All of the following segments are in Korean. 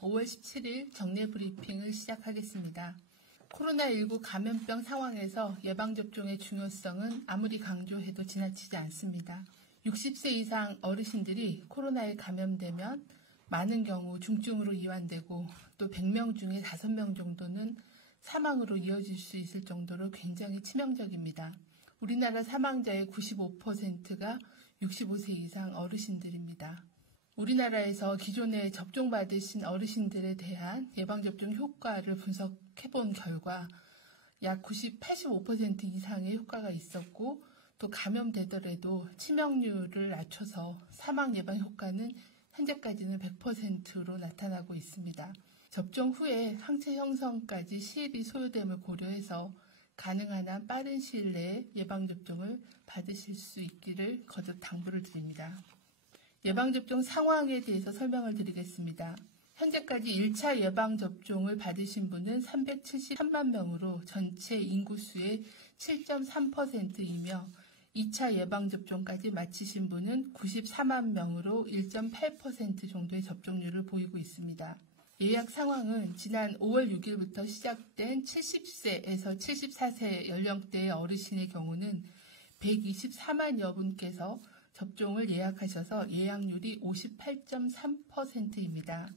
5월 17일 정례 브리핑을 시작하겠습니다. 코로나19 감염병 상황에서 예방접종의 중요성은 아무리 강조해도 지나치지 않습니다. 60세 이상 어르신들이 코로나에 감염되면 많은 경우 중증으로 이완되고 또 100명 중에 5명 정도는 사망으로 이어질 수 있을 정도로 굉장히 치명적입니다. 우리나라 사망자의 95%가 65세 이상 어르신들입니다. 우리나라에서 기존에 접종받으신 어르신들에 대한 예방접종 효과를 분석해본 결과 약 85% 이상의 효과가 있었고 또 감염되더라도 치명률을 낮춰서 사망 예방 효과는 현재까지는 100%로 나타나고 있습니다. 접종 후에 항체 형성까지 시일이 소요됨을 고려해서 가능한 한 빠른 시일 내에 예방접종을 받으실 수 있기를 거듭 당부를 드립니다. 예방접종 상황에 대해서 설명을 드리겠습니다. 현재까지 1차 예방접종을 받으신 분은 373만 명으로 전체 인구수의 7.3%이며 2차 예방접종까지 마치신 분은 94만 명으로 1.8% 정도의 접종률을 보이고 있습니다. 예약 상황은 지난 5월 6일부터 시작된 70세에서 74세 연령대의 어르신의 경우는 124만여 분께서 접종을 예약하셔서 예약률이 58.3%입니다.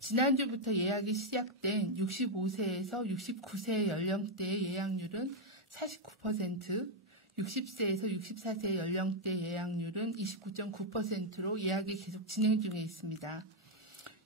지난주부터 예약이 시작된 65세에서 69세 연령대의 예약률은 49%, 60세에서 64세 연령대 예약률은 29.9%로 예약이 계속 진행 중에 있습니다.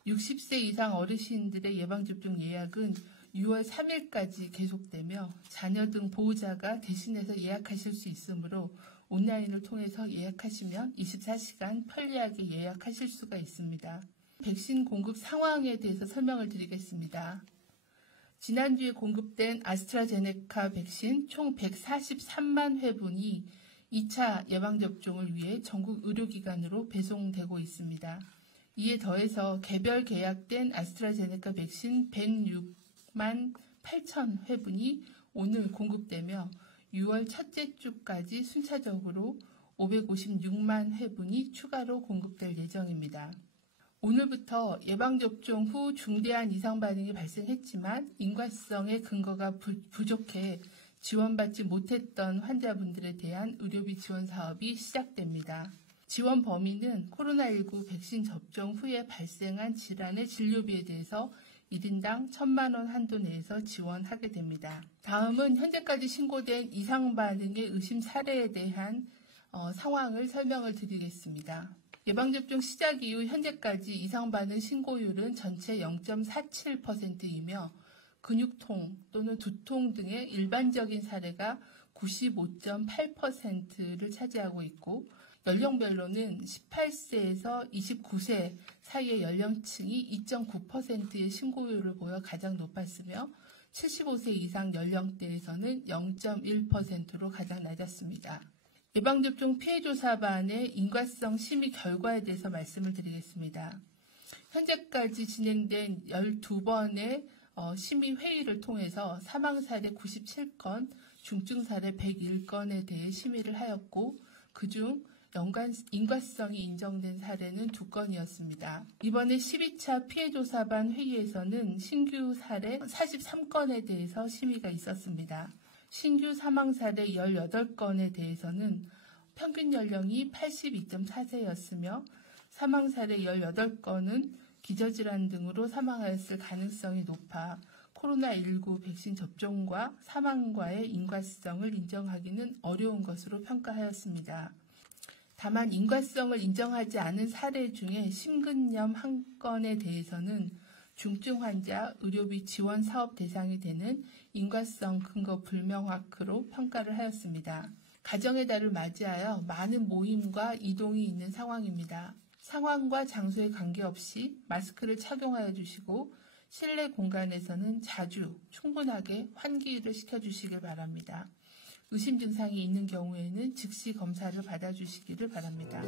60세 이상 어르신들의 예방접종 예약은 6월 3일까지 계속되며 자녀 등 보호자가 대신해서 예약하실 수 있으므로 온라인을 통해서 예약하시면 24시간 편리하게 예약하실 수가 있습니다. 백신 공급 상황에 대해서 설명을 드리겠습니다. 지난주에 공급된 아스트라제네카 백신 총 143만 회분이 2차 예방접종을 위해 전국 의료기관으로 배송되고 있습니다. 이에 더해서 개별 계약된 아스트라제네카 백신 106만 8천 회분이 오늘 공급되며 6월 첫째 주까지 순차적으로 556만 회분이 추가로 공급될 예정입니다. 오늘부터 예방접종 후 중대한 이상 반응이 발생했지만 인과성의 근거가 부족해 지원받지 못했던 환자분들에 대한 의료비 지원 사업이 시작됩니다. 지원 범위는 코로나19 백신 접종 후에 발생한 질환의 진료비에 대해서 1인당 1,000만 원 한도 내에서 지원하게 됩니다. 다음은 현재까지 신고된 이상 반응의 의심 사례에 대한 상황을 설명을 드리겠습니다. 예방접종 시작 이후 현재까지 이상 반응 신고율은 전체 0.47%이며 근육통 또는 두통 등의 일반적인 사례가 95.8%를 차지하고 있고 연령별로는 18세에서 29세 사이의 연령층이 2.9%의 신고율을 보여 가장 높았으며 75세 이상 연령대에서는 0.1%로 가장 낮았습니다. 예방접종 피해조사반의 인과성 심의 결과에 대해서 말씀을 드리겠습니다. 현재까지 진행된 12번의 심의 회의를 통해서 사망사례 97건, 중증사례 101건에 대해 심의를 하였고 그중 인과성이 인정된 사례는 2건이었습니다. 이번에 12차 피해조사반 회의에서는 신규 사례 43건에 대해서 심의가 있었습니다. 신규 사망 사례 18건에 대해서는 평균 연령이 82.4세였으며 사망 사례 18건은 기저질환 등으로 사망하였을 가능성이 높아 코로나19 백신 접종과 사망과의 인과성을 인정하기는 어려운 것으로 평가하였습니다. 다만 인과성을 인정하지 않은 사례 중에 심근염 1건에 대해서는 중증 환자 의료비 지원 사업 대상이 되는 인과성 근거 불명확으로 평가를 하였습니다. 가정의 달을 맞이하여 많은 모임과 이동이 있는 상황입니다. 상황과 장소에 관계없이 마스크를 착용하여 주시고 실내 공간에서는 자주 충분하게 환기를 시켜주시길 바랍니다. 의심 증상이 있는 경우에는 즉시 검사를 받아주시기를 바랍니다.